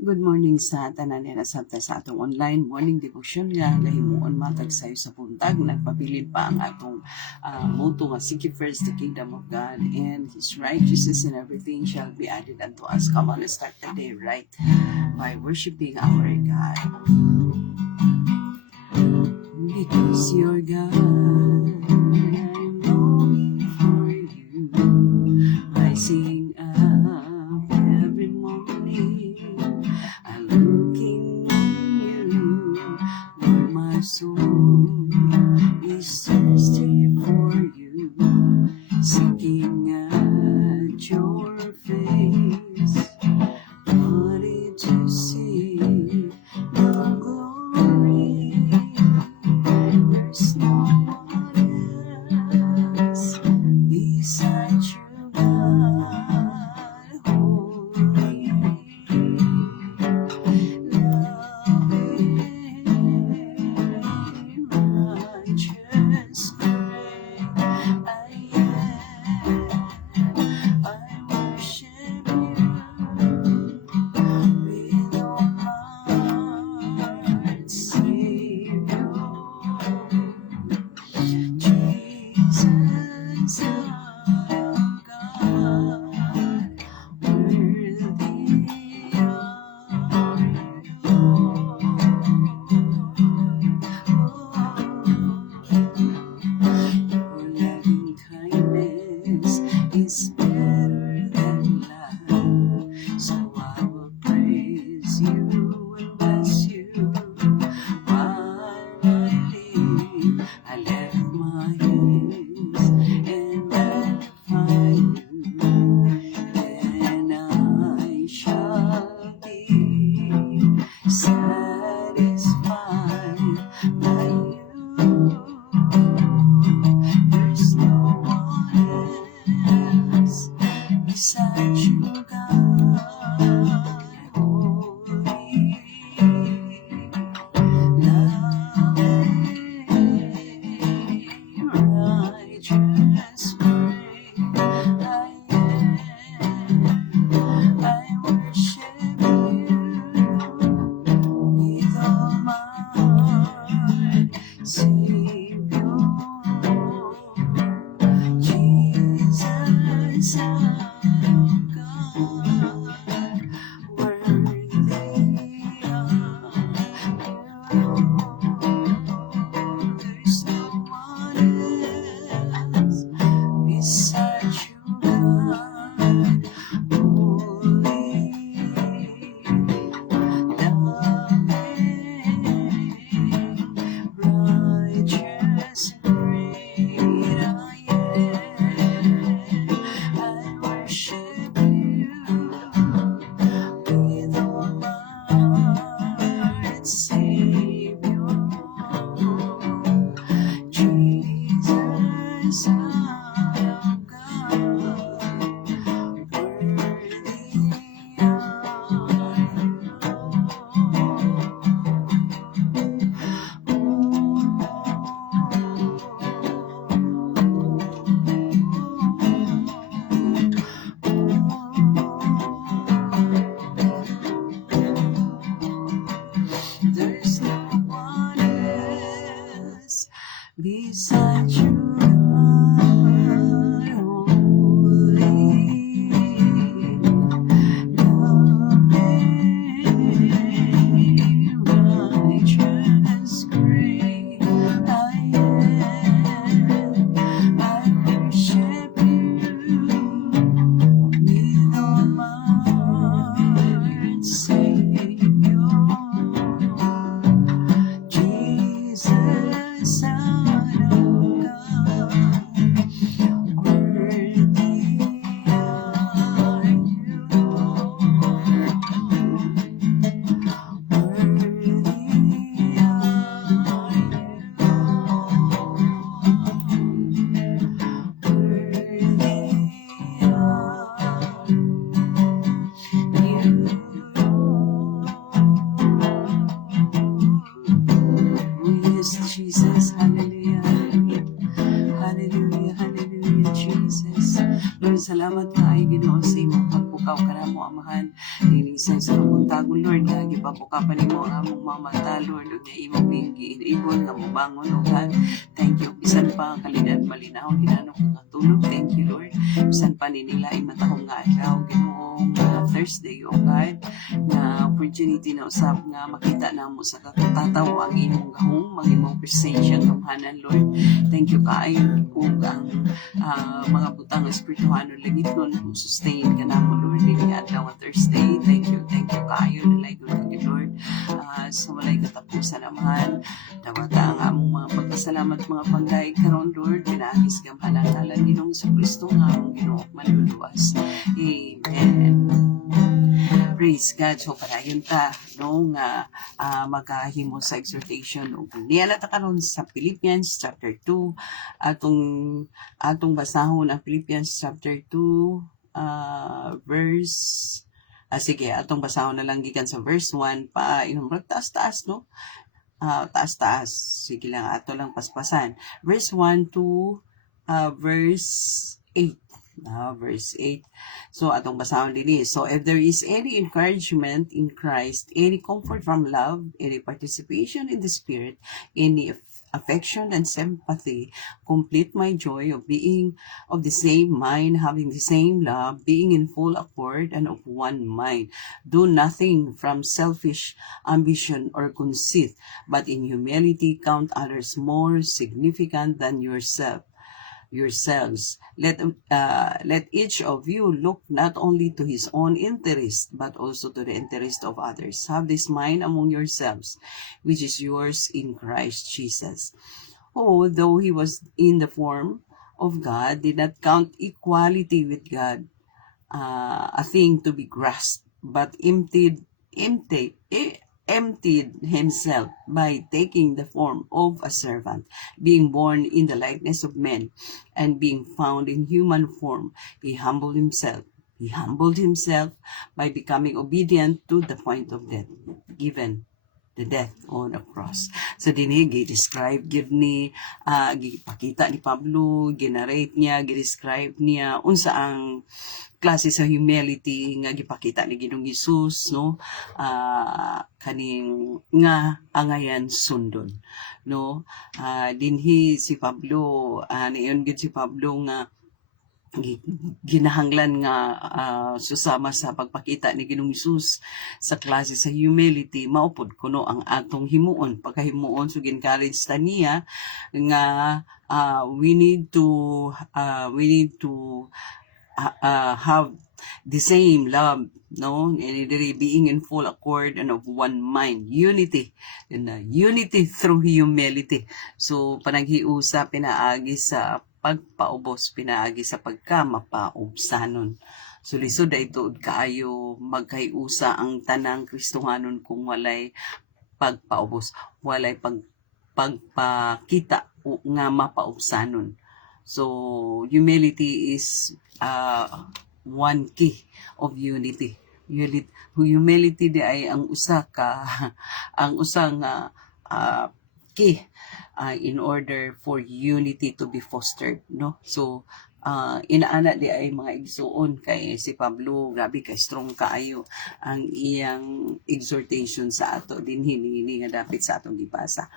Good morning sa tanan nga nasabta sa atong online morning devotion nga nahimuon matag sayo sa buntag. Nagpabilin pa ang atong motto nga seek ye first the kingdom of God and His righteousness, and everything shall be added unto us. Come on, let's start the day right by worshiping our God. Because you're God, I'm longing for you. I sing up every morning. I'm looking on you, Lord, my soul is thirsty for you, seeking at your face, wanting to see your glory. There's no one else beside you, God, holy. Is better than life, so I will praise you and bless you while I live. I lift my hands and magnify you, and I shall be satisfied by you. There's no one else beside you, God, holy, loving, righteous, great I am. I worship you with all my heart, Savior, Jesus, Son of God, worthy of you. There's no one else beside you, God, holy, loving, righteous, great I am. I worship you with all my heart, Savior, Jesus, Son of God, worthy There's no one else beside you, God, holy, loving, righteous, great I am. I worship you with all my heart, Savior, Jesus, Son of God. buntagon Lord nga gipabuka pa nimo ang among mga mata Lord ug nga imo gi-enable nga mobangon o God. Thank you bisan pa kalidad malinaw hinanong nga tulog. Thank you Lord bisan pa ninilaing matahong nga adlaw Ginoong Thursday o God na opportunity na usab nga makita namo sa katataw ang imong gahong mag-imong presensya gamhanan Lord. Thank you kaayo ug ang mga butang espirituhanon langit nun sustain ka namo Lord ini adlaw nga Thursday. Thank you kaayo nalay good Lord. Sa walay katapusan naman dawata ang among mga pagpasalamat mga pangdaig karon Lord pinaagis gamhanan ngalan ni Jesucristo nga among Ginoo manluluwas. Amen. Praise God. So, parayon ta, no, nga magahimo sa exhortation. Niya na ta karon sa Philippians chapter 2. Atong basahon ang Philippians chapter 2, verse, sige, atong basahon na lang gikan sa verse 1 pa, taas-taas, no? Taas-taas. Sige lang, ato lang paspasan. Verse 1 to verse 8. Verse 8. So, atong basahon din So, if there is any encouragement in Christ, any comfort from love, any participation in the Spirit, any affection and sympathy, complete my joy of being of the same mind, having the same love, being in full accord and of one mind. Do nothing from selfish ambition or conceit, but in humility count others more significant than yourselves. Let each of you look not only to his own interest, but also to the interest of others. Have this mind among yourselves, which is yours in Christ Jesus. Who, though he was in the form of God, did not count equality with God a thing to be grasped, but emptied himself by taking the form of a servant, being born in the likeness of men, and being found in human form, he humbled himself by becoming obedient to the point of death, even the death on a cross. So dinhi gi-describe gipakita ni Pablo, ginarate niya, gi-describe niya unsa ang klase sa humility nga gipakita ni Ginoong Hesus, no? Kaning nga angayan sundon, no? Dinhi si Pablo, niyon gid si Pablo nga ginahanglan nga susama sa pagpakita ni Ginoong Hesus sa klase sa humility maupod kuno ang atong himuon pagkahimuon so gin-encourage ta niya nga we need to have the same love, no? And being in full accord and of one mind, unity, and unity through humility. So panaghiusa pinaagi sa pagpaubos, pinaagi sa pagkamapaubsanon. So lisod ito kaayo magkaiusa ang tanang Kristohanon kung walay pagpaubos, walay pagpakita nga mapaubsanon. So humility is one key of unity. Humility di ay ang usa nga key in order for unity to be fostered, no? So inaana di ay mga igsuon kay si Pablo, grabe kay strong kaayo ang iyang exhortation sa ato dinhi nga dapat sa atong gibasa.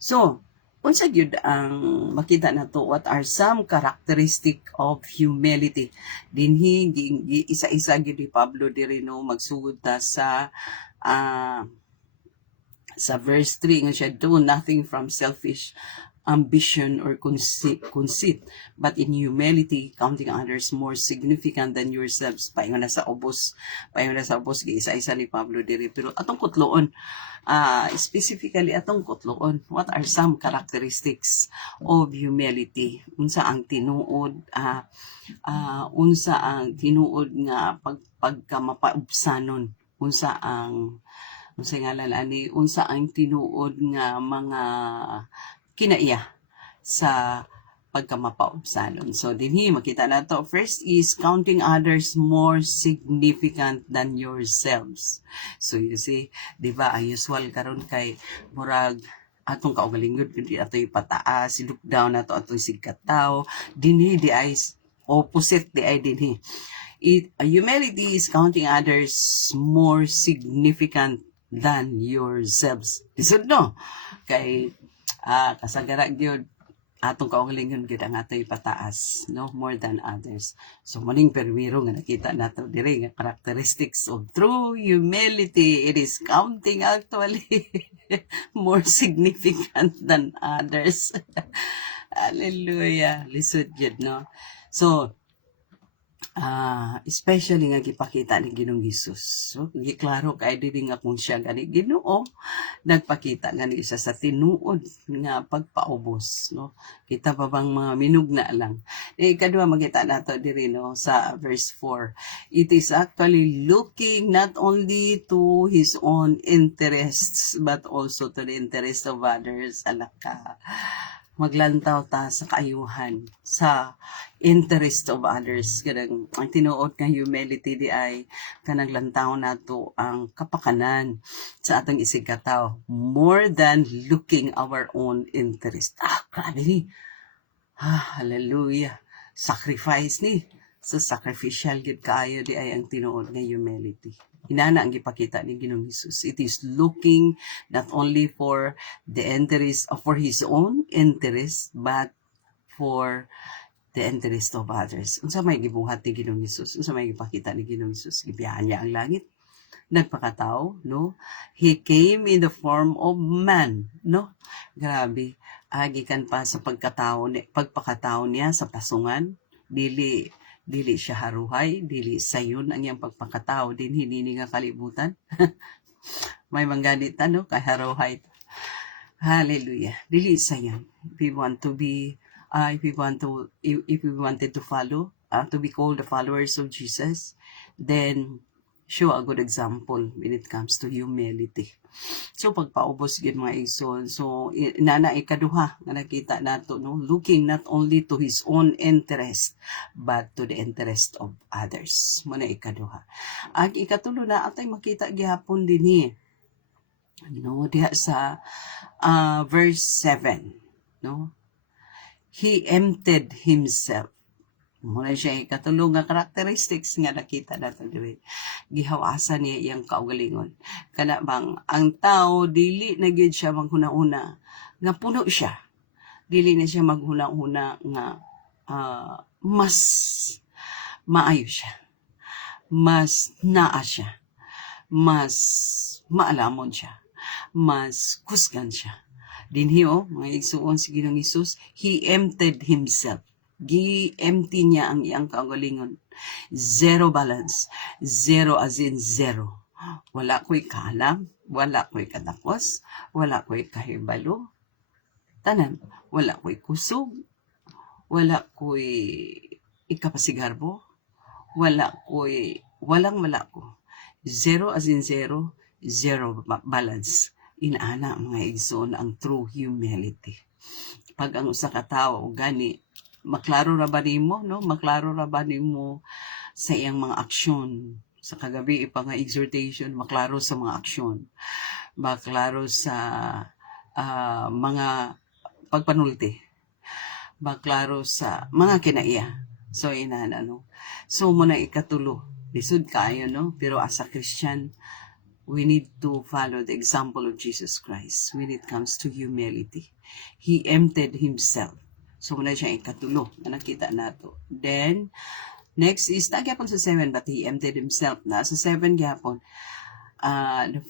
So unsa gyud ang makita nato what are some characteristic of humility dinhi isa-isa gyud ni Pablo diri no magsugod ta sa verse 3 nga siya, do nothing from selfish ambition or conceit, but in humility counting others more significant than yourselves. Paingon na sa ubos isa-isa ni Pablo diri pero atong kutloon specifically atong kutloon what are some characteristics of humility unsa ang tinuod nga pagkamapaubsanon unsa ang tinuod nga mga kinaiya sa pagkamapaubsanon. So dinhi makita nato first is counting others more significant than yourselves. So you see, di ba ang usual karon kay murag atong kaugalingod kundi ato ipataas, look down nato atong sigkataw, dinhi di ay opposite di ay dinhi. Humility is counting others more significant than yourselves. Lisod no? Kay kasagara gyud atong kaugalingon gyud ang atoy pataas, no, more than others. So maning perwiro nga nakita nato diri nga characteristics of true humility, it is counting actually more significant than others. Hallelujah, lisod gyud, no. So especially nga gipakita ni Ginoong Hesus. So, giklaro kay dili nga kung siya gani Ginoo, nagpakita gani siya sa tinuod nga pagpaubos, no. Kita pa bang mga minugna lang. Ikaduha makita nato diri, no, sa verse 4. It is actually looking not only to his own interests but also to the interest of others. Alaka, maglantaw ta sa kaayuhan, sa interest of others. Kanang ang tinuod nga humility di ay kanang lantaw nato ang kapakanan sa atong isigkataw more than looking our own interest. Grabe ni. Hallelujah. Sacrifice ni. So sacrificial gid kaayo di ay ang tinuod nga humility. Inana ang gipakita ni Ginoong Hesus. It is looking not only for the interest for his own interest but for the interest of others. Unsa may gibuhat ni Ginoong Hesus? Unsa may gipakita ni Ginoong Hesus? Gibiyahan niya ang langit. Nagpakatao, no? He came in the form of man, no? Grabe. Gikan pa sa pagpakatao niya sa pasungan, dili siya haruhay, dili sayon ang iyang pagpakatao din hinini nga kalibutan. May mangganita, no, kay haruhay. Hallelujah. Dili sayon. If we want to be if we wanted to follow, to be called the followers of Jesus, then show a good example when it comes to humility. So pagpaubos gyud mga igsoon. So inana ikaduha nga nakita nato, no, looking not only to his own interest but to the interest of others. Muna ikaduha. Ang ikatulo na atay makita gihapon dinhi, no, diha sa verse 7, no. He emptied himself. Muna siya ikatulong nga characteristics nga nakita nato diri. Gihawasan niya iyang kaugalingon. Kana bang ang tao dili na gyud siya maghuna-una nga puno siya. Dili na siya maghuna-una nga mas maayo siya. Mas naa siya. Mas maalamon siya. Mas kusgan siya. Dinhi mga igsuon si Ginoong Hesus, he emptied himself. Gi-empty niya ang iyang kaugalingon. Zero balance. Zero as in zero. Wala ko'y kalam, wala ko'y katapos, wala ko'y kahibalo. Tanan, wala ko'y kusog, wala ko'y ikapasigarbo, walang ko. Zero as in zero, zero balance. Inaana mga igsoon ang true humility. Pag ang usa ka tawo gani maklaro ra ba nimo, no? Maklaro ra ba nimo sa iyang mga aksyon? Sa kagabi pa nga exhortation, maklaro sa mga aksyon. Maklaro sa mga pagpanulti. Maklaro sa mga kinaiya. So inana, no? So muna ikatulo, lisod kayo, no? Pero as a Christian, we need to follow the example of Jesus Christ when it comes to humility. He emptied himself. So, muna siya ikatulo na nakita nato. Then, next is, nagyapon sa 7, but he emptied himself na. Sa 7 gyapon. The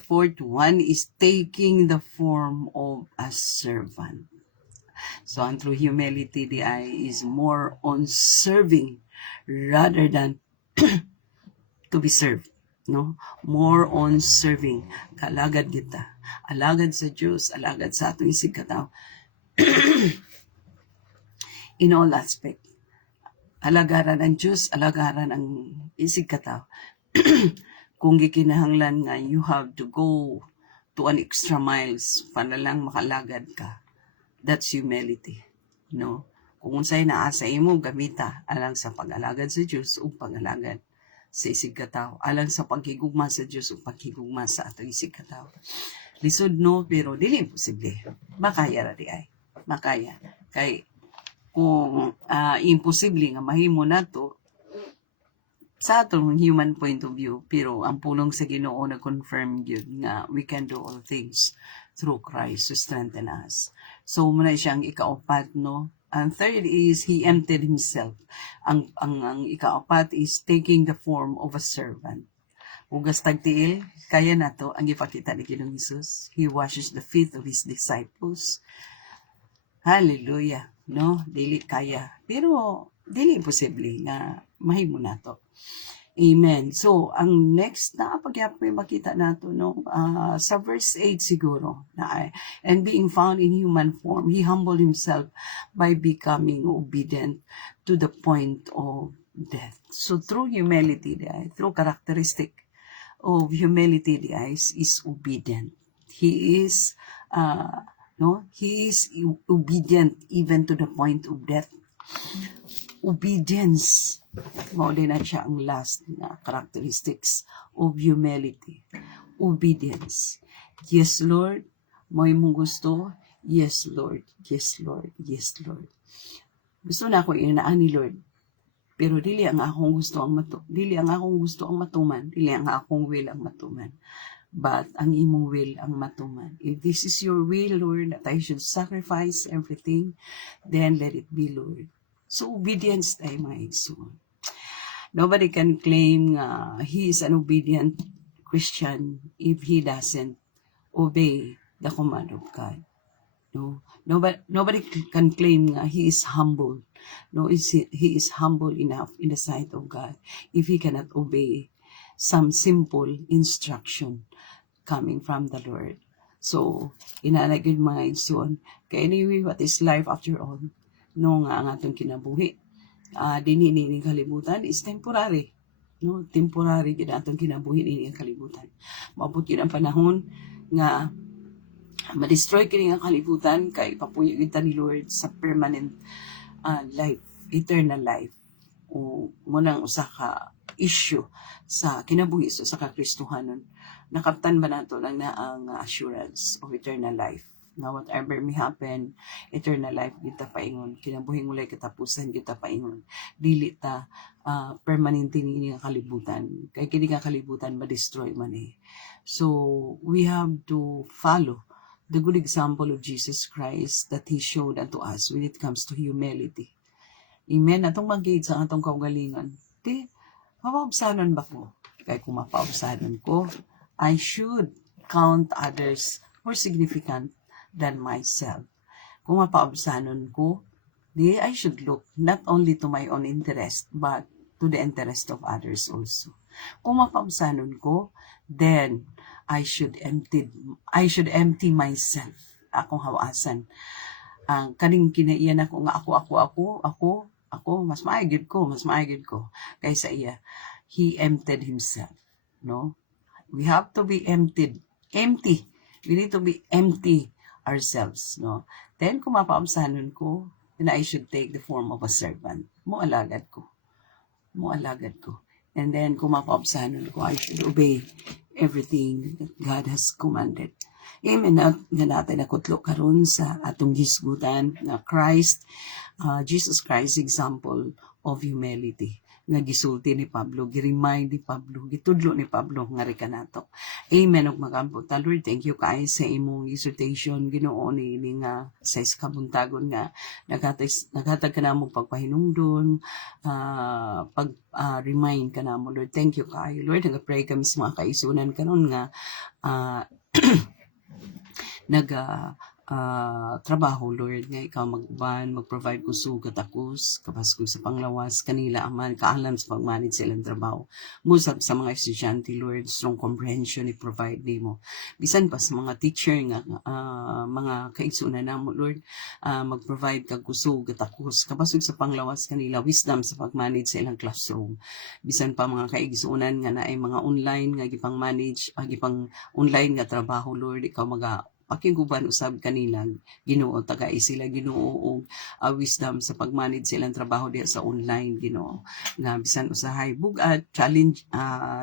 fourth one is taking the form of a servant. So, ang true humility is more on serving rather than to be served. No? More on serving. Kalagad kita. Alagad sa Diyos, alagad sa atong isigkataw. In all aspect. Alagaran ang Diyos, alagaran ang isigkataw. Kung gikinahanglan nga you have to go to an extra miles para lang makalagad ka, that's humility. No? Kung unsay naa sa imo gamita alang sa pag-alagad sa Diyos o pag-alagad sa isigkataw, alang sa paghigugma sa Diyos o paghigugma sa atong isigkataw. Lisod, no, pero dili imposible. Makaya ra di ay. Makaya. Kay kung imposible nga mahimo nato, sa atong human point of view, pero ang pulong sa Ginoo na confirm yun nga we can do all things through Christ who strengthen us. So muna siyang ikaapat, no? Ang third is he emptied himself. Ang ikaapat is taking the form of a servant. Ugas tagtiil, kaya nato ang ipakita ni Ginoong Hesus. He washes the feet of his disciples. Hallelujah, no? Dili kaya. Pero dili imposible nga mahimo nato. Amen. So, ang next na pagyapoy makita nato no sa verse 8 siguro na and being found in human form, he humbled himself by becoming obedient to the point of death. So, through humility, through characteristic of humility, is obedient. He is he is obedient even to the point of death. Obedience. Mao din na siya ang last na characteristics of humility. Obedience. Yes, Lord. Mo imong gusto. Yes, Lord. Yes, Lord. Yes, Lord. Gusto na ako inaan ni Lord. Pero dili ang akong gusto ang matuman. Dili ang akong will ang matuman. But ang imong will ang matuman. If this is your will, Lord, that I should sacrifice everything, then let it be, Lord. So, obedience tayo, mga igsoon. Nobody can claim he is an obedient Christian if he doesn't obey the command of God. No, nobody can claim he is humble. No, he is humble enough in the sight of God if he cannot obey some simple instruction coming from the Lord. So, inanagid mga igsoon. Kaya anyway, what is life after all? No nga ang atong kinabuhi. Dinhi kalibutan is temporary. No, temporary gid atong kinabuhi dinhi ang kalibutan. Maabot yun ang panahon nga ma-destroy kini ang kalibutan kay papuyo kita ni Lord sa permanent life, eternal life. O munang usa ka issue sa kinabuhi sa kakristohanon. Nakaptan ba nato lang na ang assurance of eternal life? Na whatever may happen, eternal life kita paingon, kinabuhing ulay katapusan kita paingon. Dili ta permanente ni nga kalibutan. Kay kini nga kalibutan ma-destroy man eh. So we have to follow the good example of Jesus Christ that He showed unto us when it comes to humility. Amen. Atong mag-gauge sa atong kaugalingon. Di, mapaubsanon ba ko? Kaya kung mapaubsanon ko, I should count others more significant than myself. Kung mapaubsanon ko, I should look not only to my own interest, but to the interest of others also. Kung mapaubsanon ko, then I should empty myself. Akong hawasan. Ang kaning kinaiyan ako nga ako, mas maayod ko kaysa iya. He emptied himself, no? We have to be empty. We need to be empty ourselves, no? Then, kung mapaamsanon ko, then I should take the form of a servant. Mualagad ko. And then, kung mapaamsanon ko, I should obey everything that God has commanded. Amen. Na natin nakutlo karon sa atong gisgutan na Jesus Christ example of humility nga gisulti ni Pablo, giremind ni Pablo, gitudlo ni Pablo nga rika nato. Amen. Og magambot. Lord, thank you kay sa imong exhortation Ginoo ni nga sa kabuntagon nga naghatag ka namo pagpahinungdon, remind ka namo, Lord. Thank you kay Lord. Nagapray kami sa mga kaisunan karon nga trabaho, Lord, nga ikaw mag-provide ko sugat akos, kapasko sa panglawas, kanila aman, kaalam sa pagmanid silang trabaho. Musab sa mga estudyante, Lord, strong comprehension i-provide ni mo. Bisan pa sa mga teacher nga, mga kaigsunan na mo, Lord, mag-provide kag sugat akos, kapasko sa panglawas, kanila wisdom sa pagmanid sa ilang classroom. Bisan pa mga kaigsunan nga na ay mga online nga gipang manage, gipang online nga trabaho, Lord, ikaw pakiguban usab kanila Ginoo tagay sila Ginoo og wisdom sa pagmanage silang trabaho diha sa online Ginoo nga bisan usahay bugat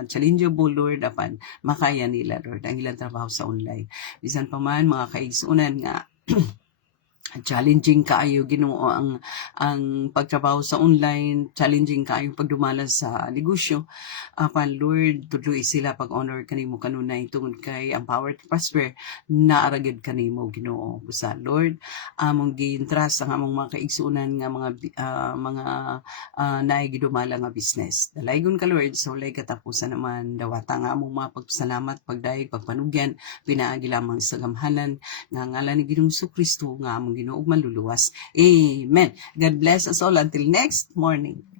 challengeable Lord apan makaya nila Lord ang ilang trabaho sa online bisan pa man mga kaigsunan nga challenging kaayo Ginoo ang pagtrabaho sa online, challenging kaayo pagdumala sa negosyo. Apan Lord, tudloy sila pag-honor kanimo kanunay tungod kay ang power to prosper naara gyud kanimo Ginoo. Busa Lord, among gi-entrust ang among mga kaigsuonan nga mga naay gidumala nga business. Dalaygon ka Lord, so lay katapusan naman dawata nga among mga pagpasalamat, pagdayeg, pagpanugyan, pinaagi lamang sa gamhanan nga ngalan ni Ginoong Kristo nga among Ginoo ug manluluwas. Amen. God bless us all until next morning.